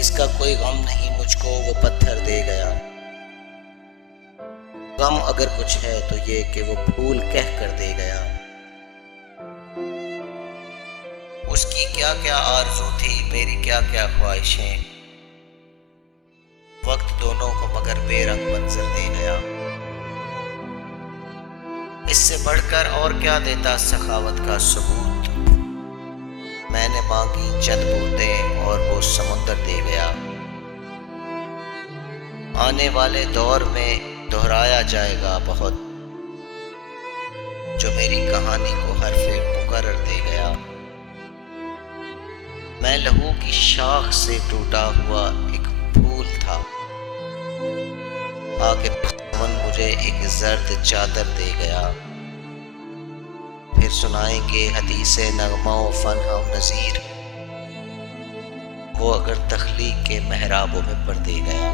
इसका कोई गम नहीं मुझको, वो पत्थर दे गया। गम अगर कुछ है तो ये कि वो भूल कह कर दे गया। उसकी क्या क्या आरज़ू थी, मेरी क्या क्या ख्वाहिशें, वक्त दोनों को मगर बेरंग मंजर दे गया। इससे बढ़कर और क्या देता सखावत का सबूत, मैंने मांगी चंद बूंदें और वो समुंदर दे गया। आने वाले दौर में दोहराया जाएगा बहुत, जो मेरी कहानी को हरफ़े मुकर्रर दे गया। मैं लहू की शाख से टूटा हुआ एक फूल था, आके मन मुझे एक जर्द चादर दे गया। फिर सुनाएंगे हदीसे नगमा फन हम नज़ीर, वो अगर तख्लीक के महराबों में पर दे गया।